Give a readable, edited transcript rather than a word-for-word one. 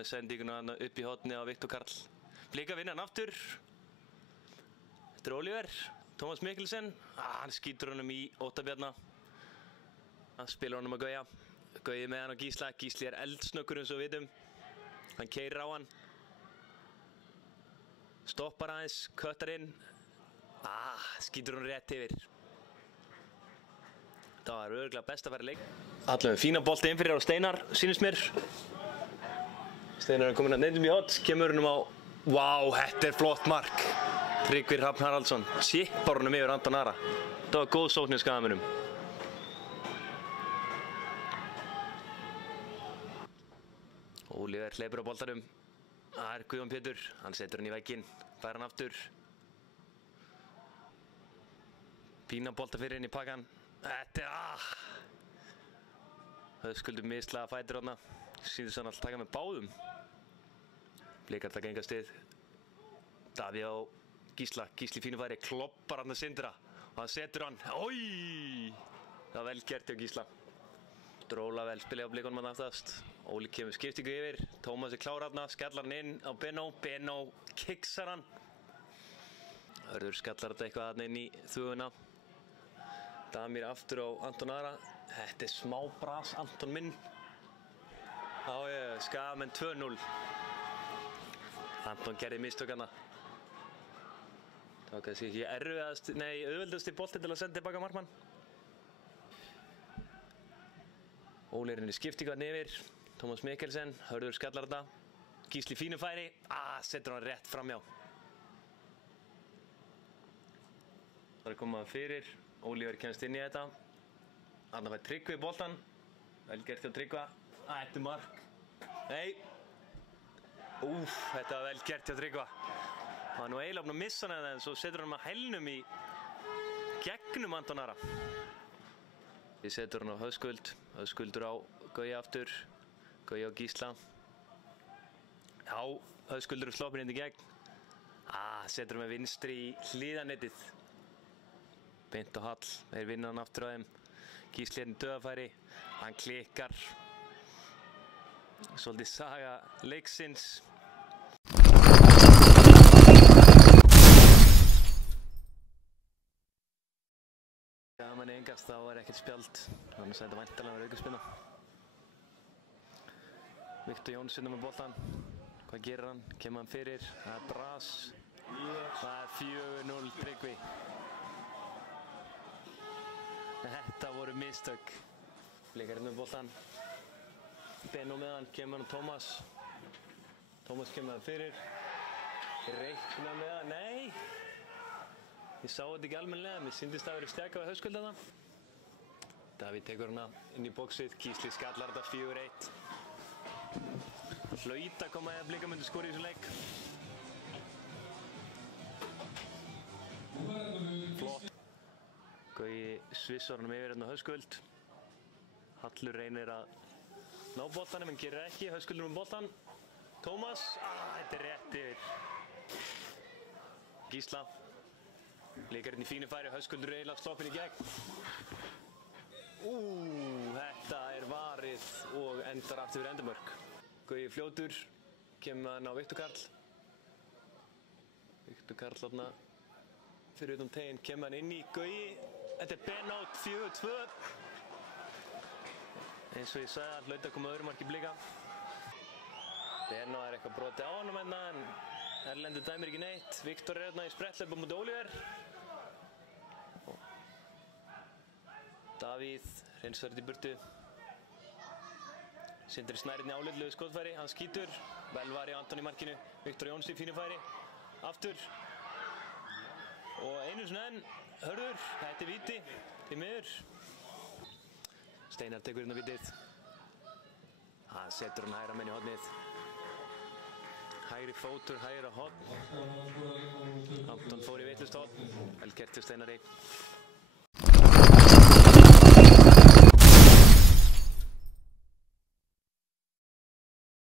með sendinguna upp í horni á Viktor Karl. Blika vinna hann aftur. Þetta Oliver. Tómas Mikkelsen. Hann skýtur honum í Óttar Bjarna. Hann spilar honum að Gauja. Gauji með hann á Gísla. Gísli eldsnöggur eins og við vitum. Hann keyrir á hann. Stoppar aðeins, köttar inn. Skýtur hún rétt yfir. Það var örugglega best að fara leik. Allavega fína bolti inn fyrir á Steinar, sýnist mér. Steinar er komin að neyndum í hot, kemur húnum á. Vá, þetta flott mark. Tryggvi Hrafn Haraldsson, chippar húnum yfir Anton Ara. Það var góð sókn í Skagamunum. Oliver hleypur á boltanum. Það Guðjón Pétur, hann setur hann í vegginn, fær hann aftur. Pína bolta fyrir inn í pakkan. Þetta Höskuldur mislaða fætur þarna. Sýnist hann alltaf taka með báðum. Blikar taka enga stið. Davíð á Gísla. Gísli fínu færi, kloppar hann að Sindra. Og hann setur hann. Oj! Það var vel gert hjá Gísla. Dróla vel spilaði á blikunum hann aftast. Óli kemur skiptingu yfir. Tómas klár þarna, skallar hann inn á Benno. Benno kiksar hann. Hörður skallar þetta eitthvað þarna inn í þvöguna. Damir aftur á Anton Ara. Þetta smá bras, Anton minn. Skagamenn 2-0. Anton gerði mistök hana. Það var kannski ekki auðveldasti bolti til að senda tilbaka markmann. Óli er inn í skiptingu hann yfir. Tómas Mikkelsen, Hörður skallar þetta. Gísli fínu færi. Setur hann rétt framjá. Það er komað fyrir. Oliver kemst inn í þetta. Þarna fær Tryggvi boltan. Vel gert hjá Tryggva. Þetta mark. Nei. Þetta var vel gert hjá Tryggva. Það var nú eiginlega búinn að missa hann en svo setur hann með hælnum í gegnum Anton Ara. Við setur hann á Höskuld. Höskuldur á Gauja aftur. Gauja á Gísla. Já, Höskuldur sloppinn inn í gegn. Setur hann með vinstri í hliðanettið. Beint á Hall, þeir vinna hann aftur á þeim. Gísli hérna döðafæri, hann klikkar. Svolítið saga leiksins. Gaman engast, þá var ekkert spjald. Þannig að þetta væntanlega var aukaspinna. Viktor Jónsson með boltan. Hvað gerir hann? Kemur hann fyrir? Það er bras. Það er 4-0 Tryggvi. Þetta voru mistök. Blikar með boltan. Benno með hann, kemur hann Tómas. Tómas kemur hann fyrir. Reikna með hann, nei! Ég sá þetta ekki almennilega, mér sýndist að vera stjaka við Höskuld þarna. Davíð tekur hana inn í bóksið, Gísli skallar þetta 4-1. Hlaut að koma að Blika myndi skora í þessu leik. Flott. Gauji svissar honum yfir hérna Höskuld. Hallur reynir að ná boltanum en gerir ekki. Höskuldur með boltan. Tómas. Þetta er rétt yfir. Gísla. Blikar hérna í fínu færi. Höskuldur eiginlega sloppinn í gegn. Þetta er varið og endar aftur fyrir endamörk. Gauji fljótur. Kemur hann á Viktor Karl. Viktor Karl þarna fyrir utan teginn. Kemur hann inn í Gauji. Þetta er Benno 4-2. Eins og ég sagði að hlaut að koma öðru marki Blika. Benno er eitthvað brotið á honum hérna en Erlendur dæmir ekki neitt. Viktor er hérna í spretthlaup á móti Oliver. Davíð hreinsar þetta í burtu. Sindri Snærinn í álitlegu skotfæri. Hann skýtur. Vel var í Anton í markinu. Viktor Jónsson í fínu færi. Aftur. Og einu sinni enn. Hörður, þetta er víti, því miður. Steinar tekur hérna vítið. Hann setur hann hægra menn í hornið. Hægri fótur, hægra horn. Anton fór í vitlaust horn. Vel gert hjá Steinari.